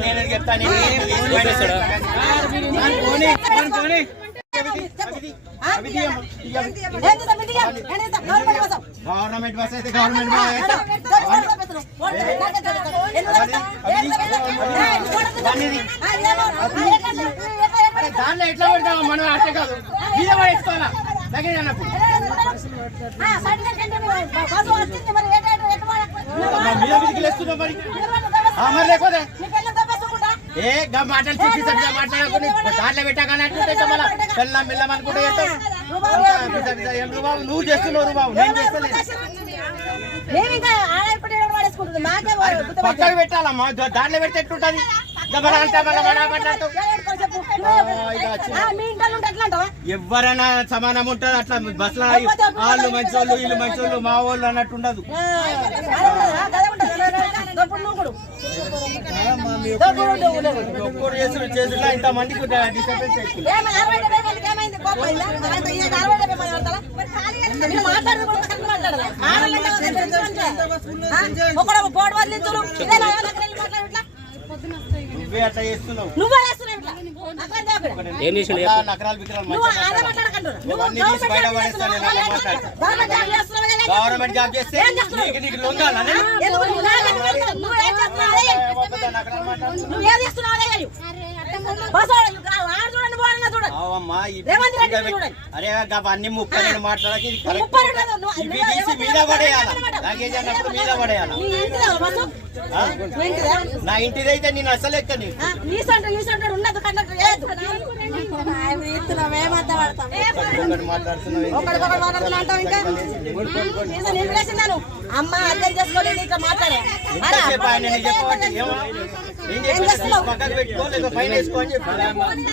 నేను చెప్తాను government bus అయితే గవర్నమెంట్ దాంట్లో ఎట్లా పెడతాము మనం అట్టే కాదు మీద పడేసుకోవాలా దగ్గర అన్నప్పుడు మీద మీదకి లేస్తున్నాం మరి మరి లేకపోతే ఏ మాటలు చెప్పి సరిగ్గా మాట్లాడుకుని దాంట్లో పెట్టాకనంటుంటే మళ్ళీ వెళ్ళాం వెళ్ళాం అనుకుంటే నువ్వు చేస్తున్నావు బాబు నేను చేస్తలేదు పక్కకు పెట్టాలమ్మా దాంట్లో పెడితే ఎట్లుంటది ఎవరైనా సమానం ఉంటది అట్లా బస్సులో వాళ్ళు మంచోళ్ళు వీళ్ళు మంచోళ్ళు మా వాళ్ళు అన్నట్టు ఉండదు ఒక్కరు చేసుడు ఇంత మందికి డిస్టర్బెన్స్ నువ్వే అట్లా చేస్తున్నావు గవర్నమెంట్ జాబ్ చేస్తే నీకు లొంగాలని అరే అన్ని ముప్పై నేను మాట్లాడకి ఇవి తీసి మీద పడేయాలి లగేజ్ అన్నప్పుడు మీద పడేయాలి నా ఇంటిది అయితే నేను అసలు ఎక్క అమ్మ అర్థం చేసుకోండి మాట్లాడే పక్కన పెట్టుకో లేదా ఫైన్ వేసుకో అని చెప్పి